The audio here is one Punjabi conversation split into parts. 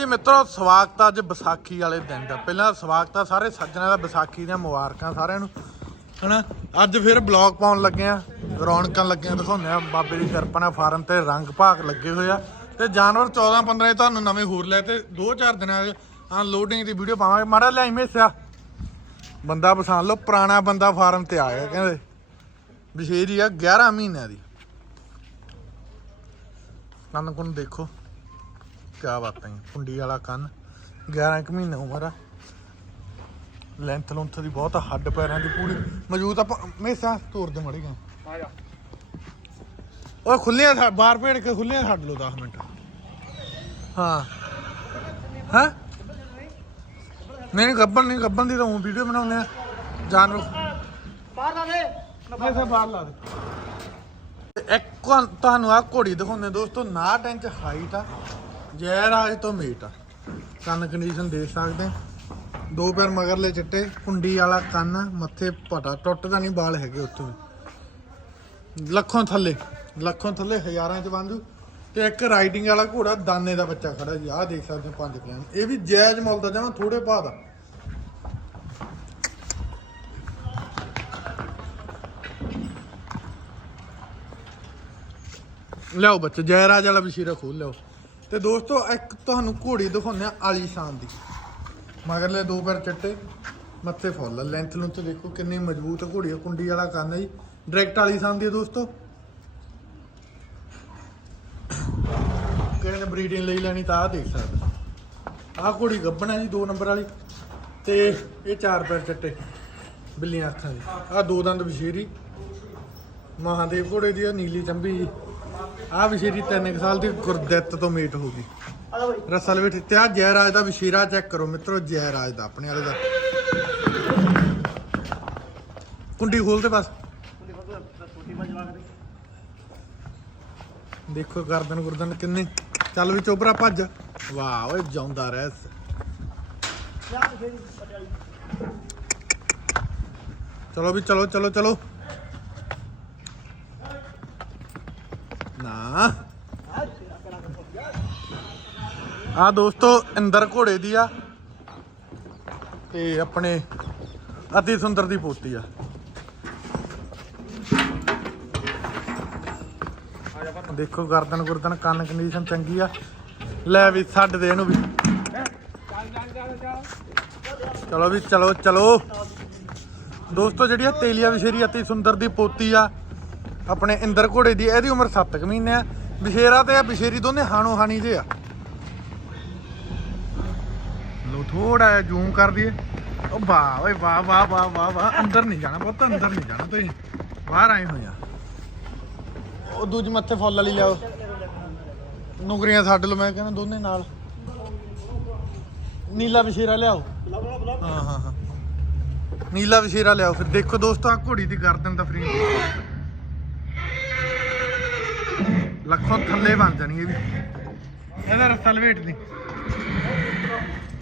ਜੀ ਮਿੱਤਰੋ, ਸਵਾਗਤ ਅੱਜ ਵਿਸਾਖੀ ਵਾਲੇ ਦਿਨ ਦਾ। ਪਹਿਲਾਂ ਸਵਾਗਤ ਆ ਸਾਰੇ ਸੱਜਣਾਂ ਦਾ, ਵਿਸਾਖੀ ਦੀਆਂ ਮੁਬਾਰਕਾਂ ਸਾਰਿਆਂ ਨੂੰ। ਹਨਾ? ਅੱਜ ਫਿਰ ਬਲੌਗ ਪਾਉਣ ਲੱਗੇ ਆ, ਰੌਣਕਾਂ ਲੱਗੀਆਂ ਦਿਖਾਉਂਦੇ ਆ, ਬਾਬੇ ਦੀ ਕਿਰਪਾ ਨਾਲ ਫਾਰਮ ਤੇ ਰੰਗ ਭਾਗ ਲੱਗੇ ਹੋਏ ਆ। ਤੇ ਜਾਨਵਰ 14 15 ਤੁਹਾਨੂੰ ਨਵੇਂ ਹੋਰ ਲੈ ਤੇ 2-4 ਦਿਨਾਂ ਦੇ ਅਨਲੋਡਿੰਗ ਦੀ ਵੀਡੀਓ ਪਾਵਾਂਗੇ। ਮਾੜਾ ਲਿਆਈ ਮੇਸਿਆ ਬੰਦਾ ਪਛਾਣ ਲਓ, ਪੁਰਾਣਾ ਬੰਦਾ ਫਾਰਮ ਤੇ ਆ ਗਿਆ ਕਹਿੰਦੇ ਵਿਸ਼ੇਰੀ ਆ 11 ਮਹੀਨਿਆਂ ਦੀ। ਕੰਨ ਕੁੰਨ ਦੇਖੋ। ਕਿਆ ਬਾਤਾਂ ਹੈ ਕੁੰਡੀ ਵਾਲਾ ਕੰਨ 11 ਕੁ ਮਹੀਨੇ ਉਮਰ ਆ। ਲੈਂਥ ਲੁੰਥ ਦੀ ਬਹੁਤ ਆ, ਹੱਡ ਪੈਰਾਂ ਦੀ ਪੂਰੀ। ਮੌਜੂਦ ਆਪਾਂ ਮੇਸਾ ਤੋੜ ਦੇ ਮੜੀ ਗਾ ਓਏ ਖੁੱਲੀਆਂ ਬਾਹਰ ਭੇੜ ਕੇ ਖੁੱਲੀਆਂ ਛੱਡ ਲਓ 10 ਮਿੰਟ। ਹਾਂ। ਹਾਂ? ਨਹੀਂ ਨਹੀਂ ਨਹੀਂ ਗੱਬਨ ਦੀ ਤਾਂ ਵੀਡੀਓ ਬਣਾਉਂਦੇ ਆ। ਜਾਨਵਰ ਬਾਹਰ ਲਾ ਦੇ। ਮੈਂ ਬਾਹਰ ਲਾ ਦੇ। ਇੱਕ ਤੁਹਾਨੂੰ- ਆ ਘੋੜੀ ਦਿਖਾਉਂਦੇ ਦੋਸਤੋ 59 ਇੰਚ ਹਾਈਟ ਆ। ਜੈ ਰਾਜ ਤੋਂ ਮੀਟ ਆ। ਕੰਨ ਕੰਡੀਸ਼ਨ ਦੇਖ ਸਕਦੇ ਦੋ ਪੈਰ ਮਗਰਲੇ ਚਿੱਟੇ, ਕੁੰਡੀ ਵਾਲਾ ਕੰਨ, ਮੱਥੇ ਪਟਾ। ਟੁੱਟਦਾ ਨਹੀਂ, ਵਾਲ ਹੈਗੇ ਉੱਥੋਂ। ਵੀ। ਲੱਖੋਂ ਥੱਲੇ ਲੱਖੋਂ ਥੱਲੇ, ਹਜ਼ਾਰਾਂ ਚ ਬੰਦੂ ਤੇ ਇੱਕ ਰਾਈਡਿੰਗ ਵਾਲਾ ਘੋੜਾ ਦਾਨੇ ਦਾ ਬੱਚਾ ਖੜਾ ਜੀ। ਆਹ ਦੇਖ ਸਕਦੇ ਹੋ ਪੰਜ ਪਿਆਨ ਇਹ ਵੀ ਜਾਇਜ਼ ਮੁੱਲ ਦਾ, ਜਮਾ ਥੋੜੇ ਭਾਅ ਦਾ। ਲਿਆਓ ਬੱਚੇ, ਜੈਰਾਜ ਵਾਲਾ ਬਸੀਰਾ ਖੋਲ ਲਿਆਓ। ਤੇ ਦੋਸਤੋ, ਇੱਕ ਤੁਹਾਨੂੰ ਘੋੜੀ ਦਿਖਾਉਂਦੇ ਆ ਆਲੀਸ਼ਾਨ ਦੀ। ਮਗਰਲੇ ਦੋ ਪੈਰ ਚੱਟੇ, ਮੱਥੇ ਫੁੱਲ। ਲੈਂਥ ਨੂੰ ਤੇ ਦੇਖੋ ਕਿੰਨੀ ਮਜ਼ਬੂਤ ਘੋੜੀ ਆ, ਕੁੰਡੀ ਵਾਲਾ ਕੰਨ ਜੀ। ਡਾਇਰੈਕਟ ਆਲੀਸ਼ਾਨ ਦੀ ਦੋਸਤੋ। ਕਿਸੇ ਨੇ ਬਰੀਡਿੰਗ ਲਈ ਲੈਣੀ ਤਾਂ ਆ ਦੇਖ ਸਕਦੇ ਆਹ ਘੋੜੀ ਗੱਬਣ ਹੈ ਜੀ, ਦੋ ਨੰਬਰ ਵਾਲੀ। ਤੇ ਇਹ ਚਾਰ ਪੈਰ ਚੱਟੇ, ਬਿੱਲੀਆਂ ਅੱਖਾਂ ਦੀ। ਆਹ ਦੋ ਦੰਦ ਬਸ਼ੀਰੀ। ਮਹਾਦੇਵ ਘੋੜੇ ਦੀ ਆ, ਨੀਲੀ ਚੰਬੀ ਜੀ। ਆਹ ਵਿਸ਼ੇਰੀ 3 ਸਾਲ ਦੀ ਗੁਰਦਿੱਤ ਤੋਂ ਮੇਟ ਹੋ ਗਈ। ਰਸਲ ਵਿੱਚ ਤੇ ਆ ਜੈਰਾਜ ਦਾ ਵਿਸ਼ੇਰਾ ਚੈੱਕ ਕਰੋ ਮਿੱਤਰੋ, ਜੈਰਾਜ ਦਾ, ਆਪਣੇ ਵਾਲੇ ਦਾ। ਕੁੰਡੀ ਖੋਲ ਦੇ ਬਸ। ਦੇਖੋ ਗਰਦਨ ਗੁਰਦਨ ਕਿੰਨੇ। ਚੱਲ ਵੀ ਚੋਬਰਾ ਭੱਜ। ਵਾਹ, ਓਏ ਜਾਉਂਦਾ ਰਹਿ। ਚਲੋ ਵੀ, ਚਲੋ ਚਲੋ ਚਲੋ ਨਾ ਆ ਤੇਰਾ ਕਰਾ ਕਰ ਆ ਦੋਸਤੋ, ਇੰਦਰ ਘੋੜੇ ਦੀ ਆ ਤੇ ਆਪਣੇ ਅਤੀ ਸੁੰਦਰ ਦੀ ਪੋਤੀ ਆ। ਦੇਖੋ, ਗਰਦਨ ਗੁਰਦਨ, ਕੰਨ ਕੰਡੀਸ਼ਨ ਚੰਗੀ ਆ। ਲੈ ਵੀ, ਛੱਡ ਦੇ ਇਹਨੂੰ ਵੀ। ਚਲੋ ਵੀ, ਚਲੋ ਚਲੋ। ਦੋਸਤੋ, ਜਿਹੜੀ ਆ ਤੇਲੀਆ ਵਿਸ਼ੇਰੀ ਅਤੀ ਸੁੰਦਰ ਦੀ ਪੋਤੀ ਆ, ਆਪਣੇ ਇੰਦਰ ਘੋੜੇ ਦੀ, ਇਹਦੀ ਉਮਰ 7 ਕੁ ਮਹੀਨੇ ਆ। ਵਿਸ਼ੇਰਾ ਤੇ ਆ, ਵਿਸ਼ੇਰੀ ਦੋਨੇ ਹਾਣੋ ਹਾਣੀ ਜੇ ਆ। ਲੋ ਥੋੜਾ ਜਿਹਾ ਜ਼ੂਮ ਕਰ ਦਈਏ। ਉਹ ਵਾਹ ਓਏ, ਵਾਹ ਵਾਹ ਵਾਹ ਵਾਹ ਵਾਹ। ਅੰਦਰ ਨਹੀਂ ਜਾਣਾ ਪੁੱਤ, ਅੰਦਰ ਨਹੀਂ ਜਾਣਾ ਤੁਸੀਂ। ਬਾਹਰ ਆਏ ਹੋਏ ਉਹ ਦੂਜੀ ਮੱਥੇ ਫੁੱਲ ਵਾਲੀ ਲਿਆਓ। ਨੁਕਰੀਆਂ ਛੱਡ ਲਓ, ਮੈਂ ਕਹਿੰਦਾ ਦੋਨੇ ਨਾਲ। ਨੀਲਾ ਵਿਸ਼ੇਰਾ ਲਿਆਓ। ਹਾਂ ਹਾਂ ਹਾਂ। ਨੀਲਾ ਵਿਸ਼ੇਰਾ ਲਿਆਓ ਫਿਰ। ਦੇਖੋ ਦੋਸਤੋ ਆ ਘੋੜੀ ਦੀ ਗਰਦਨ ਦਾ ਫਰੀ ਲੱਖੋਂ ਥੱਲੇ ਬਣ ਜਾਣੀ ਇਹ ਵੀ। ਇਹਦਾ ਰਸਤਾ ਲਵੇਟ ਦੀ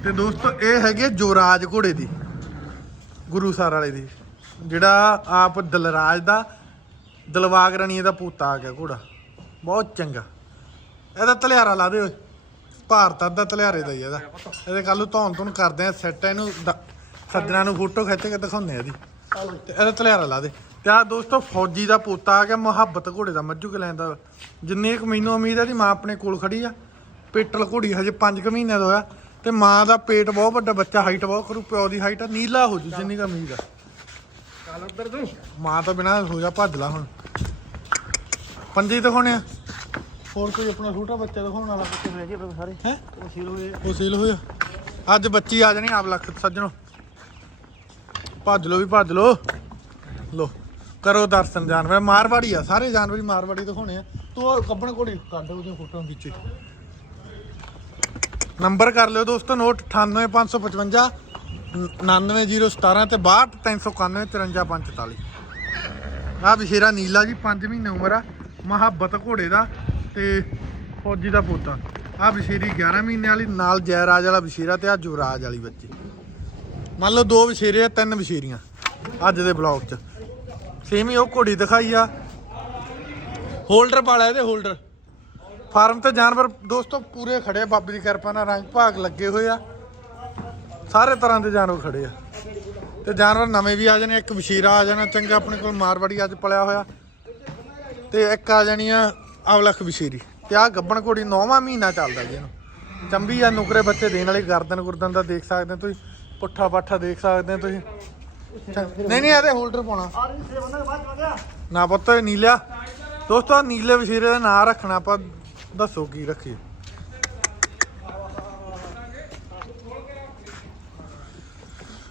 ਤੇ ਦੋਸਤੋ, ਇਹ ਹੈਗੀ ਆ ਜੋਰਾਜ ਘੋੜੇ ਦੀ, ਗੁਰੂ ਸਰ ਵਾਲੇ ਦੀ, ਜਿਹੜਾ ਆਪ ਦਲਰਾਜ ਦਾ, ਦਲਵਾਗ ਰਾਣੀ ਦਾ ਪੋਤਾ ਆ ਗਿਆ ਘੋੜਾ। ਬਹੁਤ ਚੰਗਾ। ਇਹਦਾ ਤਲਿਆਰਾ ਲਾ ਦੇ ਓਏ। ਭਾਰਤ ਦਾ ਤਲਿਆਰੇ ਦਾ ਹੀ ਇਹਦਾ। ਇਹਦੇ ਕੱਲ ਨੂੰ ਧੌਣ ਧੁਣ ਕਰਦੇ ਆ, ਸੈੱਟ ਇਹਨੂੰ ਦ- ਸੱਜਣਾ ਨੂੰ ਫੋਟੋ ਖਿੱਚ ਕੇ ਦਿਖਾਉਂਦੇ ਆ ਇਹਦੀ। ਤੇ ਇਹਦਾ ਤਲਿਆਰਾ ਲਾ ਦੇ। ਤੇ ਆ ਦੋਸਤੋ, ਫੌਜੀ ਦਾ ਪੋਤਾ ਆ ਗਿਆ, ਮੁਹੱਬਤ ਘੋੜੇ ਦਾ, ਮੱਝੂ ਕੇ ਲੈਂਦਾ ਜਿੰਨੀ ਕੁ ਮੈਨੂੰ ਉਮੀਦ ਹੈ ਦੀ ਮਾਂ ਆਪਣੇ ਕੋਲ ਖੜੀ ਆ। ਪੇਟਲ ਘੋੜੀ ਹਜੇ 5 ਕੁ ਮਹੀਨਿਆਂ ਦਾ ਹੋਇਆ। ਤੇ ਮਾਂ ਦਾ ਪੇਟ ਬਹੁਤ ਵੱਡਾ ਬੱਚਾ ਹਾਈਟ ਬਹੁਤ ਕਰੂ ਪਿਓ ਦੀ ਹਾਈਟ ਨੀਲਾ ਹੋ ਜੂ ਜਿੰਨੀ ਕੁ ਉਮੀਦ ਆ ਚੱਲ ਉੱਧਰ ਤੂੰ। ਮਾਂ ਤੋਂ ਬਿਨਾ ਹੋ ਜਾ ਭੱਜ ਲਾ ਹੁਣ। ਪੰਜੇ ਦਿਖਾਉਣੇ ਆ। ਹੋਰ ਕੋਈ ਆਪਣਾ ਛੋਟਾ ਬੱਚਾ ਦਿਖਾਉਣ ਵਾਲਾ? ਕਿੱਥੇ ਹੋਏ ਜੀ ਆਪਣੇ ਸਾਰੇ। ਹੈ? ਉਹ ਸੀਲ ਹੋਏ ਉਹ ਸੀਲ ਹੋਇਆ ਅੱਜ ਬੱਚੀ ਆ ਜਾਣੀ ਆਪ ਲੱਖ ਸੱਜਣੋ। ਭੱਜ ਲੋ ਵੀ ਭੱਜ ਲੋ ਲੋ ਕਰੋ ਦਰਸ਼ਨ ਜਾਨਵਰ। ਮਾਰਵਾੜੀ ਆ ਸਾਰੇ ਜਾਨਵਰ ਮਾਰਵਾੜੀ ਦਿਖਾਉਣੇ ਆ। ਤੂੰ ਕੱਬਣ ਘੋੜੀ ਕੱਢ ਉਹਦੀਆਂ ਫੋਟੋਆਂ ਵਿੱਚ ਨੰਬਰ ਕਰ ਲਿਓ ਦੋਸਤੋ, ਨੋਟ 98555 99017 ਤੇ 62391 54544 ਆ ਵਿਸ਼ੇਰਾ ਨੀਲਾ ਜੀ 5 ਮਹੀਨੇ ਉਮਰ ਆ, ਮੁਹੱਬਤ ਘੋੜੇ ਦਾ ਤੇ ਫੌਜੀ ਦਾ ਪੋਤਾ। ਆ ਵਿਸ਼ੇਰੀ 11 ਮਹੀਨੇ ਵਾਲੀ, ਨਾਲ ਜੈਰਾਜ ਵਾਲਾ ਬਸ਼ੇਰਾ ਤੇ ਆ ਜੁਵਰਾਜ ਵਾਲੀ ਬੱਚੀ। ਮੰਨ ਲਓ ਦੋ ਵਿਸ਼ੇਰੇ ਆ, ਤਿੰਨ ਵਿਸ਼ੇਰੀਆਂ, ਅੱਜ ਦੇ ਬਲੌਗ 'ਚ। ਸੇਮ ਹੀ ਉਹ ਘੋੜੀ ਦਿਖਾਈ ਆ। ਹੋਲਡਰ ਪਾਲਿਆ ਇਹਦੇ ਹੋਲਡਰ ਫਾਰਮ ਤੇ ਜਾਨਵਰ ਦੋਸਤੋ ਪੂਰੇ ਖੜੇ ਆ ਬਾਬੇ ਦੀ ਕਿਰਪਾ ਨਾਲ ਰੰਗ ਭਾਗ ਲੱਗੇ ਹੋਏ ਆ। ਸਾਰੇ ਤਰ੍ਹਾਂ ਦੇ ਜਾਨਵਰ ਖੜੇ ਆ। ਤੇ ਜਾਨਵਰ ਨਵੇਂ ਵੀ ਆ ਜਾਣੇ ਇੱਕ ਵਸ਼ੀਰਾ ਆ ਜਾਣਾ ਚੰਗਾ ਆਪਣੇ ਕੋਲ ਮਾਰਵਾੜੀ ਅੱਜ ਪਲਿਆ ਹੋਇਆ। ਤੇ ਇੱਕ ਆ ਜਾਣੀ ਆ ਅਵਲਖ ਵਸ਼ੀਰੀ। ਤੇ ਆ ਗੱਬਣ ਘੋੜੀ 9ਵਾਂ ਮਹੀਨਾ ਚੱਲਦਾ ਜੀ ਇਹਨੂੰ। ਚੰਬੀ ਆ ਨੁਕਰੇ ਬੱਚੇ ਦੇਣ ਵਾਲੀ ਗਰਦਨ ਗੁਰਦਨ ਦਾ ਦੇਖ ਸਕਦੇ ਹੋ ਤੁਸੀਂ ਪੁੱਠਾ ਪਾਠਾ ਦੇਖ ਸਕਦੇ ਹੋ ਤੁਸੀਂ। ਨਹੀਂ ਨਹੀਂ ਇਹਦੇ ਹੋਲਡਰ ਪਾਉਣਾ। ਨਾ ਪੁੱਤ ਇਹ ਨੀਲਾ ਦੋਸਤੋ ਨੀਲੇ ਵਸ਼ੀਰੇ ਦਾ ਨਾਂ ਰੱਖਣਾ ਆਪਾਂ ਦੱਸੋ ਕੀ ਰੱਖੀਏ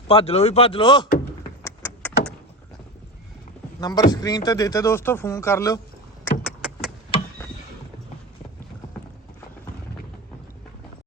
ਭੱਜ ਲੋ ਵੀ, ਭੱਜ ਲਓ। ਨੰਬਰ ਸਕਰੀਨ ਤੇ ਦੇਤੇ ਦੋਸਤੋ, ਫੋਨ ਕਰ ਲਿਓ।